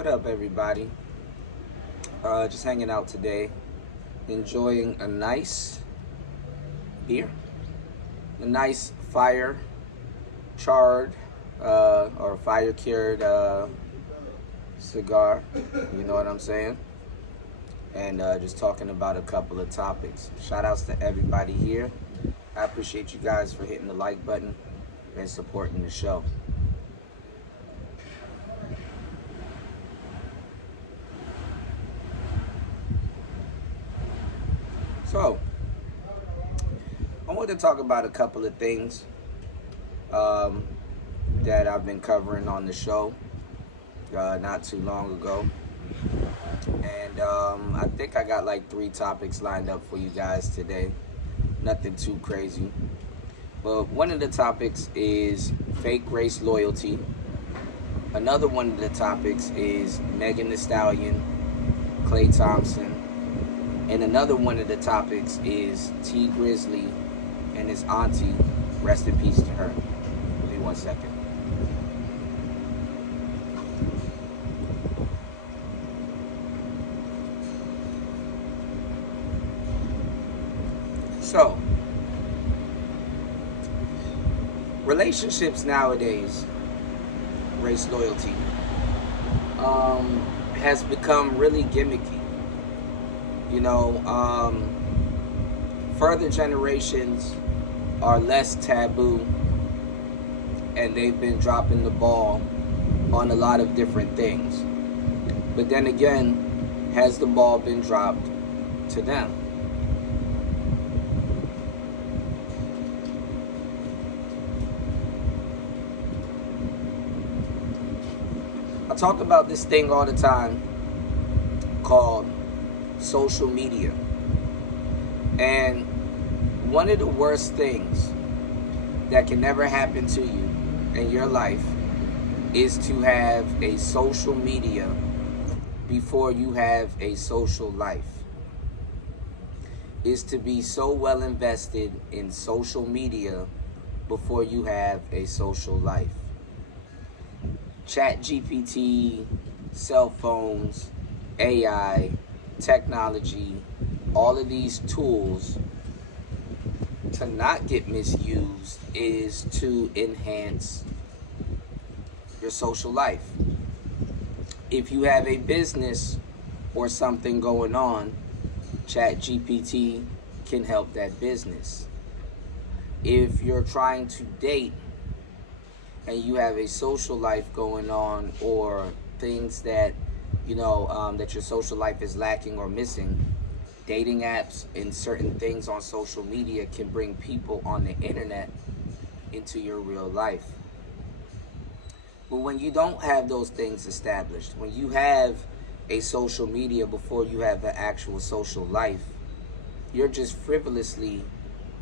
What up, everybody? Just hanging out today, enjoying a nice beer, a nice fire charred or fire cured cigar. You know what I'm saying? And just talking about a couple of topics. Shout outs to everybody here. I appreciate you guys for hitting the like button and supporting the show. So, I want to talk about a couple of things um, that I've been covering on the show not too long ago. And I think I got like 3 topics lined up for you guys today. Nothing too crazy. But one of the topics is fake race loyalty. Another one of the topics is Megan Thee Stallion, Clay Thompson. And another one of the topics is T Grizzly and his auntie. Rest in peace to her. Give me 1 second. So, relationships nowadays, race loyalty, has become really gimmicky. You know, further generations are less taboo, and they've been dropping the ball on a lot of different things. But then again, has the ball been dropped to them? I talk about this thing all the time called social media. And one of the worst things that can never happen to you in your life is to have a social media before you have a social life. Is to be so well invested in social media before you have a social life. Chat GPT, cell phones, AI, technology, all of these tools to not get misused is to enhance your social life. If you have a business or something going on, Chat GPT can help that business. If you're trying to date and you have a social life going on, or things that that your social life is lacking or missing, dating apps and certain things on social media can bring people on the internet into your real life. But when you don't have those things established, when you have a social media before you have an actual social life, you're just frivolously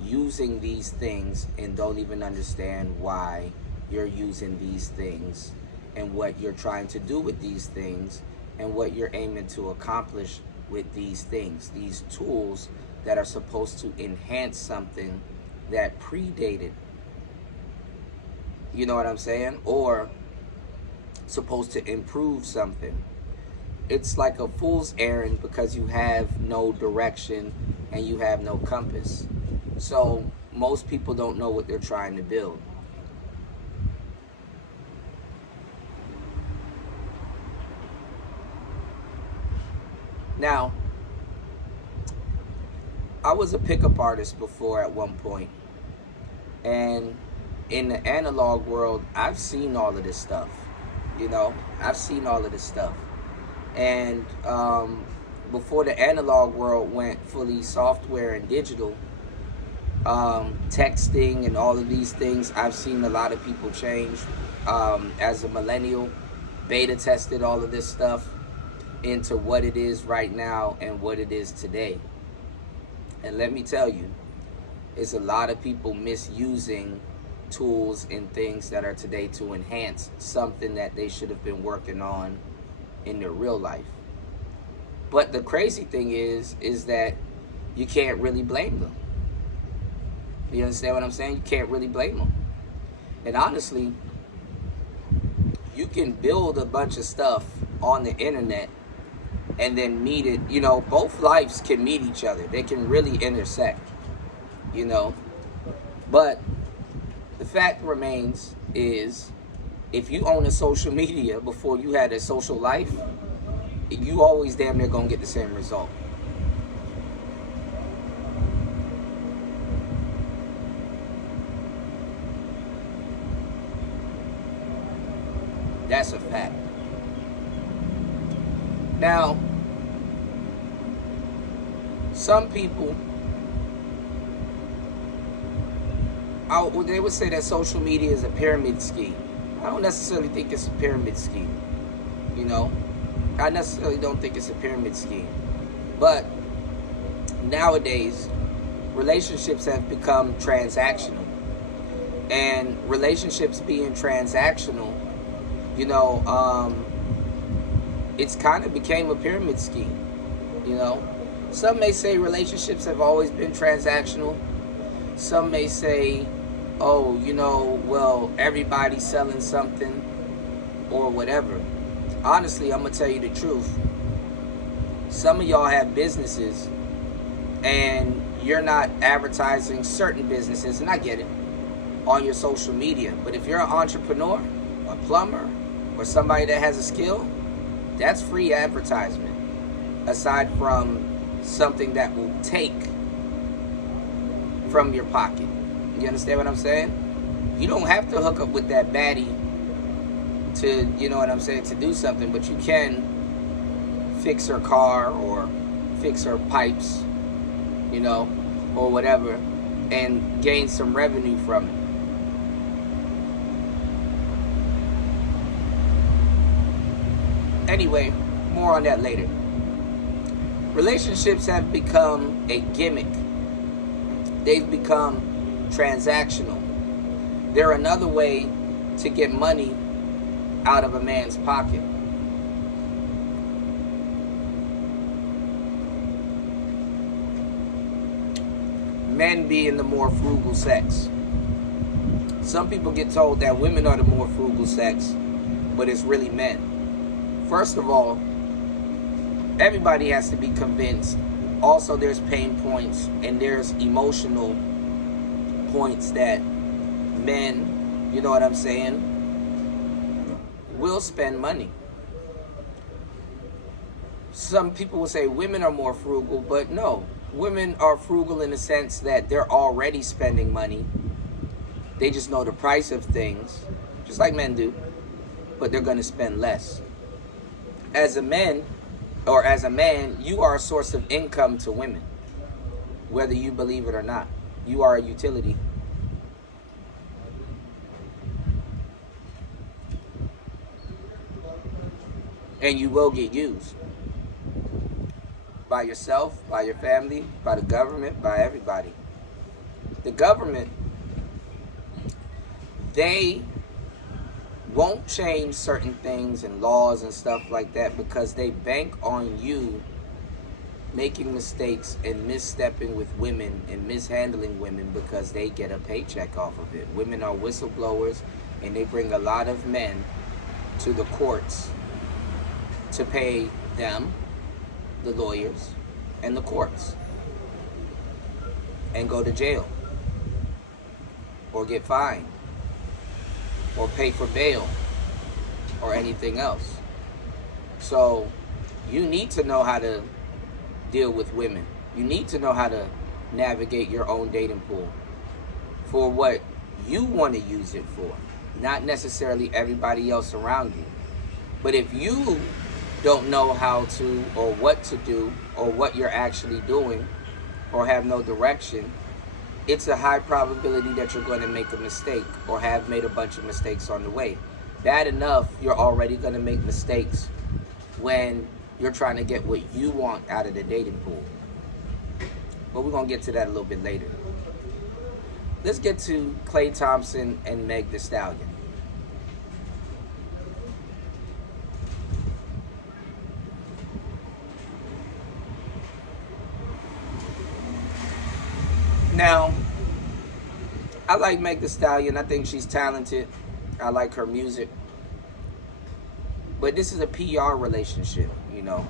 using these things and don't even understand why you're using these things and what you're trying to do with these things and what you're aiming to accomplish with these things, these tools that are supposed to enhance something that predated, you know what I'm saying, or supposed to improve something. It's like a fool's errand because you have no direction and you have no compass. So most people don't know what they're trying to build. Now, I was a pickup artist before at one point, and in the analog world, I've seen all of this stuff. I've seen all of this stuff. And before the analog world went fully software and digital, texting and all of these things, I've seen a lot of people change. As a millennial, beta tested all of this stuff into what it is right now and what it is today. And let me tell you, it's a lot of people misusing tools and things that are today to enhance something that they should have been working on in their real life. But the crazy thing is that you can't really blame them. You understand what I'm saying? You can't really blame them. And honestly, You can build a bunch of stuff on the internet and then meet it. Both lives can meet each other. They can really intersect, you know. But the fact remains is, if you own a social media before you had a social life, you always damn near gonna get the same result. That's a fact. Now, some people, they would say that social media is a pyramid scheme. I don't necessarily think it's a pyramid scheme. I necessarily don't think it's a pyramid scheme. But nowadays, relationships have become transactional. And relationships being transactional, it's kind of became a pyramid scheme. Some may say relationships have always been transactional. Some may say, oh, well, everybody's selling something or whatever. Honestly, I'm going to tell you the truth. Some of y'all have businesses and you're not advertising certain businesses, and I get it, on your social media. But if you're an entrepreneur, a plumber, or somebody that has a skill, that's free advertisement, aside from something that will take from your pocket. You understand what I'm saying? You don't have to hook up with that baddie to do something, but you can fix her car or fix her pipes, or whatever, and gain some revenue from it. Anyway, more on that later. Relationships have become a gimmick. They've become transactional. They're another way to get money out of a man's pocket. Men being the more frugal sex. Some people get told that women are the more frugal sex, but it's really men. First of all, everybody has to be convinced. Also, there's pain points and there's emotional points that men, will spend money. Some people will say women are more frugal, but no. Women are frugal in the sense that they're already spending money. They just know the price of things, just like men do, but they're going to spend less. As a man, you are a source of income to women, whether you believe it or not. You are a utility. And you will get used by yourself, by your family, by the government, by everybody. The government, they won't change certain things and laws and stuff like that because they bank on you making mistakes and misstepping with women and mishandling women because they get a paycheck off of it. Women are whistleblowers, and they bring a lot of men to the courts to pay them, the lawyers, and the courts, and go to jail or get fined or pay for bail or anything else. So you need to know how to deal with women. You need to know how to navigate your own dating pool for what you want to use it for, not necessarily everybody else around you. But if you don't know how to, or what to do, or what you're actually doing, or have no direction, it's a high probability that you're going to make a mistake or have made a bunch of mistakes on the way. Bad enough, you're already going to make mistakes when you're trying to get what you want out of the dating pool. But we're going to get to that a little bit later. Let's get to Klay Thompson and Meg Thee Stallion. Now, I like Meg Thee Stallion. I think she's talented. I like her music. But this is a PR relationship, you know.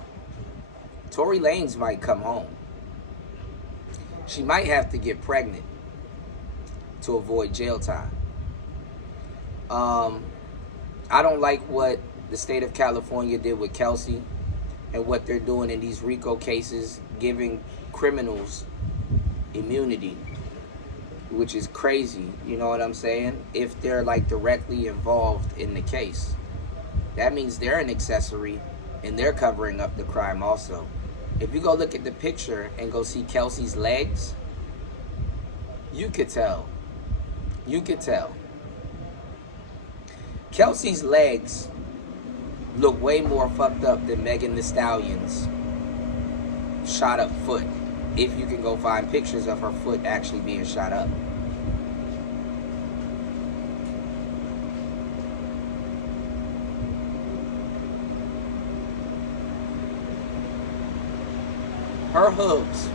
Tory Lanez might come home. She might have to get pregnant to avoid jail time. I don't like what the state of California did with Kelsey and what they're doing in these RICO cases, giving criminals immunity, which is crazy, you know what I'm saying? If they're like directly involved in the case, that means they're an accessory and they're covering up the crime also. If you go look at the picture and go see Kelsey's legs, you could tell. You could tell. Kelsey's legs look way more fucked up than Megan Thee Stallion's shot up foot. If you can go find pictures of her foot actually being shot up. Her hooves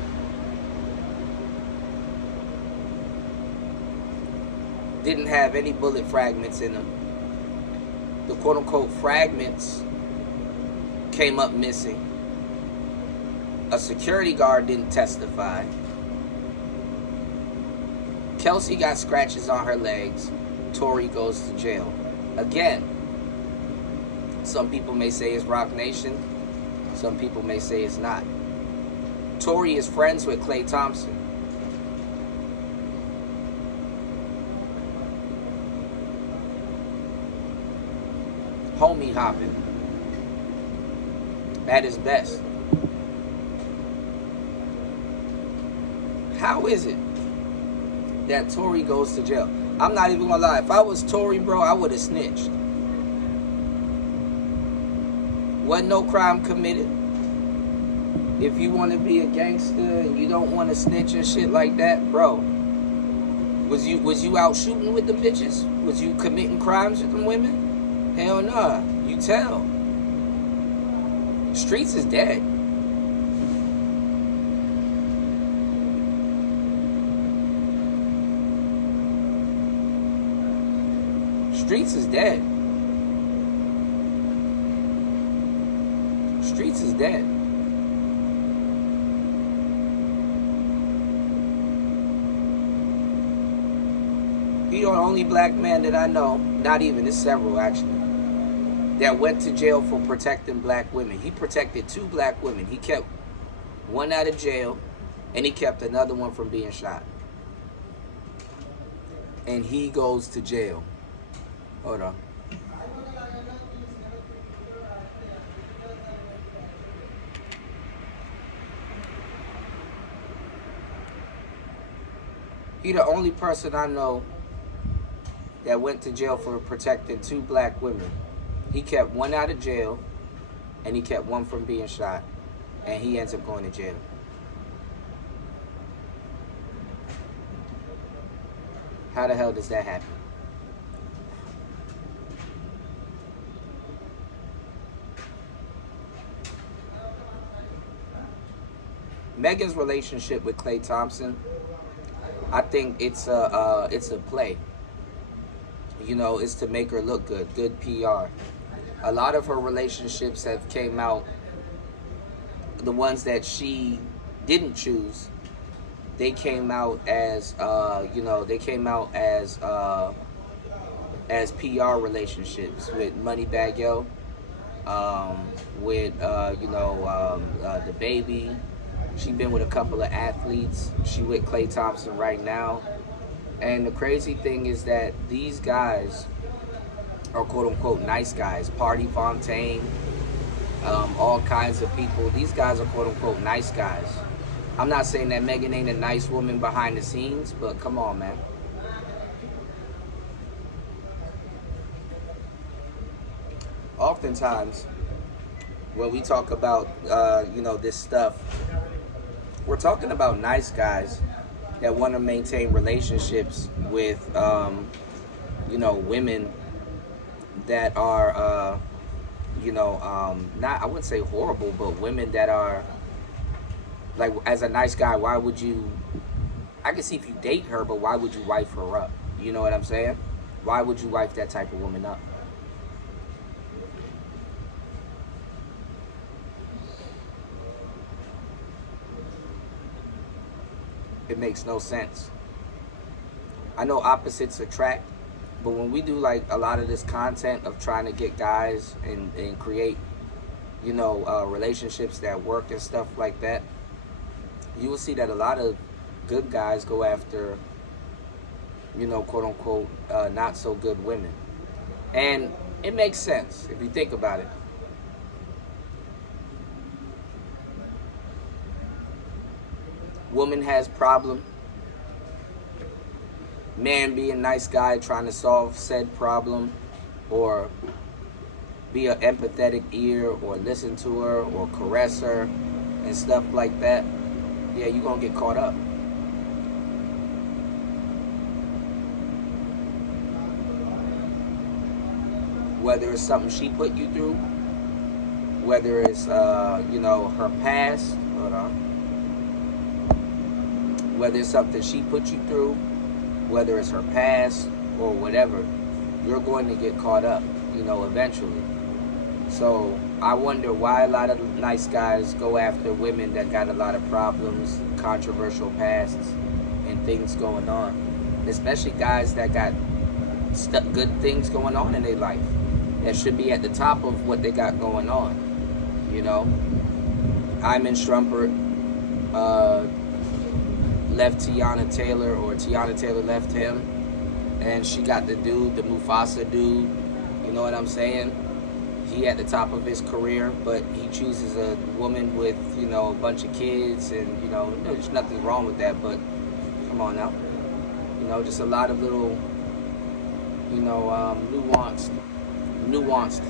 didn't have any bullet fragments in them. The quote-unquote fragments came up missing. A security guard didn't testify. Kelsey got scratches on her legs. Tory goes to jail. Again, some people may say it's Rock Nation. Some people may say it's not. Tory is friends with Klay Thompson. Homie hopping at his best. How is it that Tory goes to jail? I'm not even gonna lie. If I was Tory, bro, I would have snitched. Wasn't no crime committed. If you want to be a gangster and you don't want to snitch and shit like that, bro, was you out shooting with the bitches? Was you committing crimes with them women? Hell nah. You tell. Streets is dead. Streets is dead. Streets is dead. He the only black man that I know, not even, there's several actually, that went to jail for protecting black women. He protected 2 black women. He kept one out of jail, and he kept another one from being shot. And he goes to jail. Hold on. He the only person I know that went to jail for protecting 2 black women. He kept one out of jail, and he kept one from being shot, and he ends up going to jail. How the hell does that happen? Megan's relationship with Klay Thompson, I think it's a play. You know, it's to make her look good, good PR. A lot of her relationships have came out, the ones that she didn't choose, they came out as, they came out as PR relationships with Moneybagg Yo, with, the baby. She been with a couple of athletes. She with Klay Thompson right now. And the crazy thing is that these guys are quote-unquote nice guys. Party Fontaine, all kinds of people. These guys are quote-unquote nice guys. I'm not saying that Megan ain't a nice woman behind the scenes, but come on, man. Oftentimes, when we talk about, this stuff, we're talking about nice guys that want to maintain relationships with, women that are, not, I wouldn't say horrible, but women that are, like, as a nice guy, why would you, I can see if you date her, but why would you wife her up? You know what I'm saying? Why would you wife that type of woman up? It makes no sense. I know opposites attract, but when we do like a lot of this content of trying to get guys and create, relationships that work and stuff like that, you will see that a lot of good guys go after, quote unquote, not so good women. And it makes sense if you think about it. Woman has problem, man be a nice guy trying to solve said problem, or be an empathetic ear, or listen to her, or caress her, and stuff like that. Yeah, you're gonna get caught up. Whether it's something she put you through, whether it's her past, hold on, whether it's something she put you through, whether it's her past or whatever, you're going to get caught up, eventually. So I wonder why a lot of nice guys go after women that got a lot of problems, controversial pasts, and things going on. Especially guys that got good things going on in their life that should be at the top of what they got going on. Iman Shumpert left Tiana Taylor, or Tiana Taylor left him, and she got the dude, the Mufasa dude. You know what I'm saying? He at the top of his career, but he chooses a woman with, a bunch of kids, and, there's nothing wrong with that, but come on now. Just a lot of little, nuanced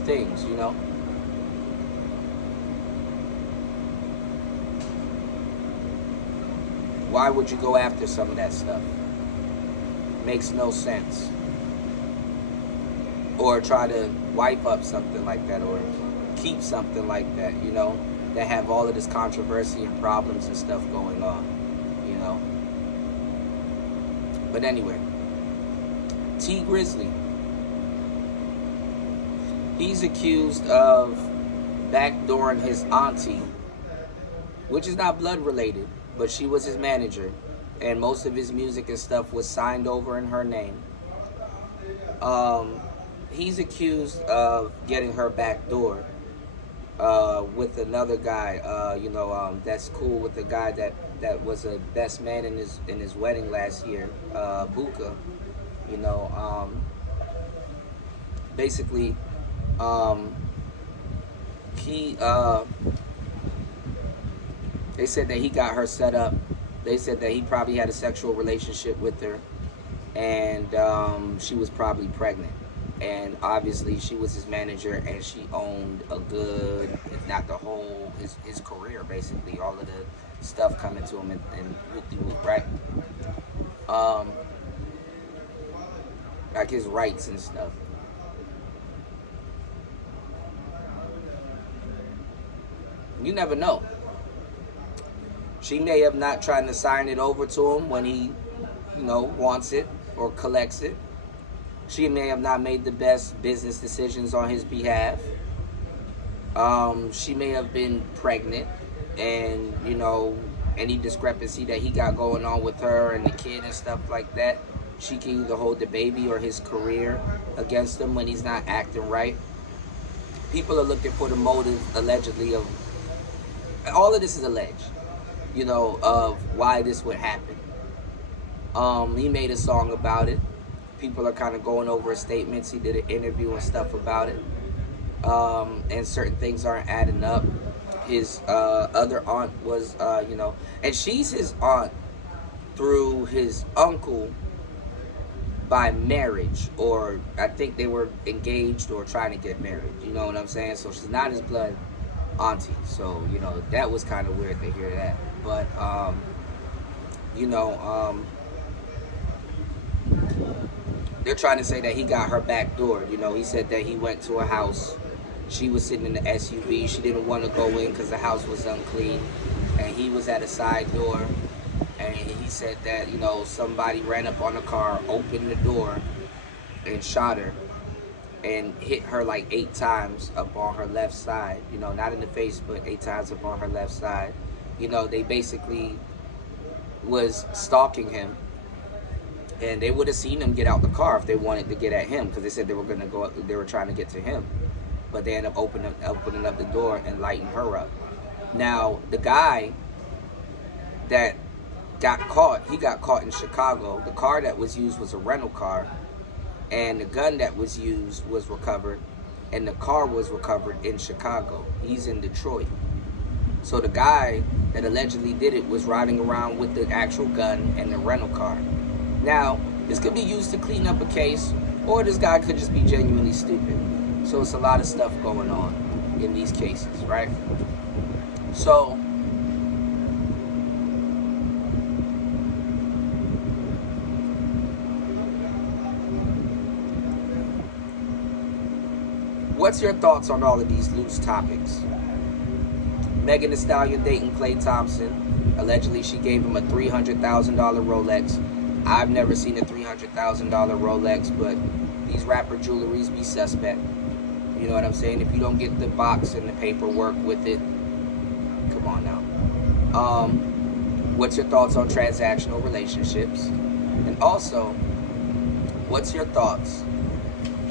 things, Why would you go after some of that stuff? Makes no sense. Or try to wipe up something like that, or keep something like that, that have all of this controversy and problems and stuff going on, But anyway, T Grizzly. He's accused of backdooring his auntie, which is not blood related, but she was his manager, and most of his music and stuff was signed over in her name. He's accused of getting her backdoored with another guy, that's cool with the guy that was a best man in his wedding last year, Buka. Basically, he they said that he got her set up. They said that he probably had a sexual relationship with her, and she was probably pregnant. And obviously she was his manager, and she owned a good, if not the whole, his career, basically, all of the stuff coming to him and right? Like his rights and stuff. You never know. She may have not tried to sign it over to him when he, wants it or collects it. She may have not made the best business decisions on his behalf. She may have been pregnant, and, any discrepancy that he got going on with her and the kid and stuff like that, she can either hold the baby or his career against him when he's not acting right. People are looking for the motive, allegedly, of all of this is alleged, of why this would happen. He made a song about it. People are kind of going over his statements. He did an interview and stuff about it. And certain things aren't adding up. His other aunt was, and she's his aunt through his uncle by marriage, or I think they were engaged or trying to get married. You know what I'm saying? So she's not his blood auntie. So, that was kind of weird to hear that. But, they're trying to say that he got her backdoored. He said that he went to a house. She was sitting in the SUV. She didn't want to go in because the house was unclean. And he was at a side door. And he said that, somebody ran up on the car, opened the door, and shot her. And hit her like 8 times up on her left side. Not in the face, but 8 times up on her left side. They basically was stalking him, and they would have seen him get out the car if they wanted to get at him, because they said they were going to go. They were trying to get to him, but they ended up opening up the door and lighting her up. Now the guy that got caught, he got caught in Chicago. The car that was used was a rental car, and the gun that was used was recovered, and the car was recovered in Chicago. He's in Detroit. So the guy that allegedly did it was riding around with the actual gun and the rental car. Now, this could be used to clean up a case, or this guy could just be genuinely stupid. So it's a lot of stuff going on in these cases, right? So what's your thoughts on all of these loose topics? Megan Thee Stallion dating Klay Thompson. Allegedly, she gave him a $300,000 Rolex. I've never seen a $300,000 Rolex, but these rapper jewelries be suspect. You know what I'm saying? If you don't get the box and the paperwork with it, come on now. What's your thoughts on transactional relationships? And also, what's your thoughts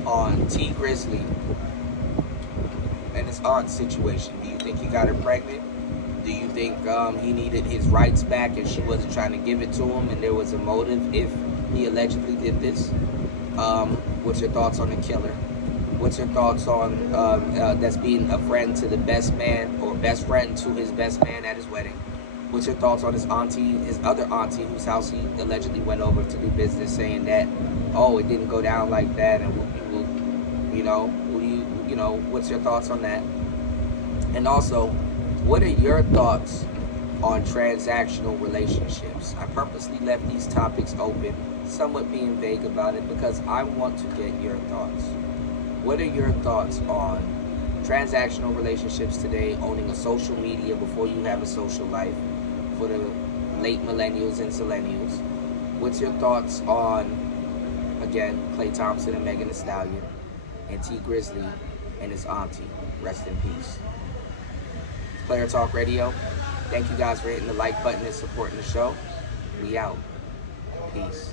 on T Grizzly and his aunt situation? Do you think he got her pregnant? Do you think he needed his rights back and she wasn't trying to give it to him and there was a motive if he allegedly did this? What's your thoughts on the killer? What's your thoughts on that's being a friend to the best man, or best friend to his best man at his wedding? What's your thoughts on his auntie, his other auntie, whose house he allegedly went over to do business, saying that, oh, it didn't go down like that, and you know, what's your thoughts on that? And also, what are your thoughts on transactional relationships? I purposely left these topics open, somewhat being vague about it, because I want to get your thoughts. What are your thoughts on transactional relationships today, owning a social media before you have a social life, for the late millennials and millennials? What's your thoughts on, again, Klay Thompson and Megan Thee Stallion, and T Grizzly and his auntie? Rest in peace. Player Talk Radio. Thank you guys for hitting the like button and supporting the show. We out. Peace.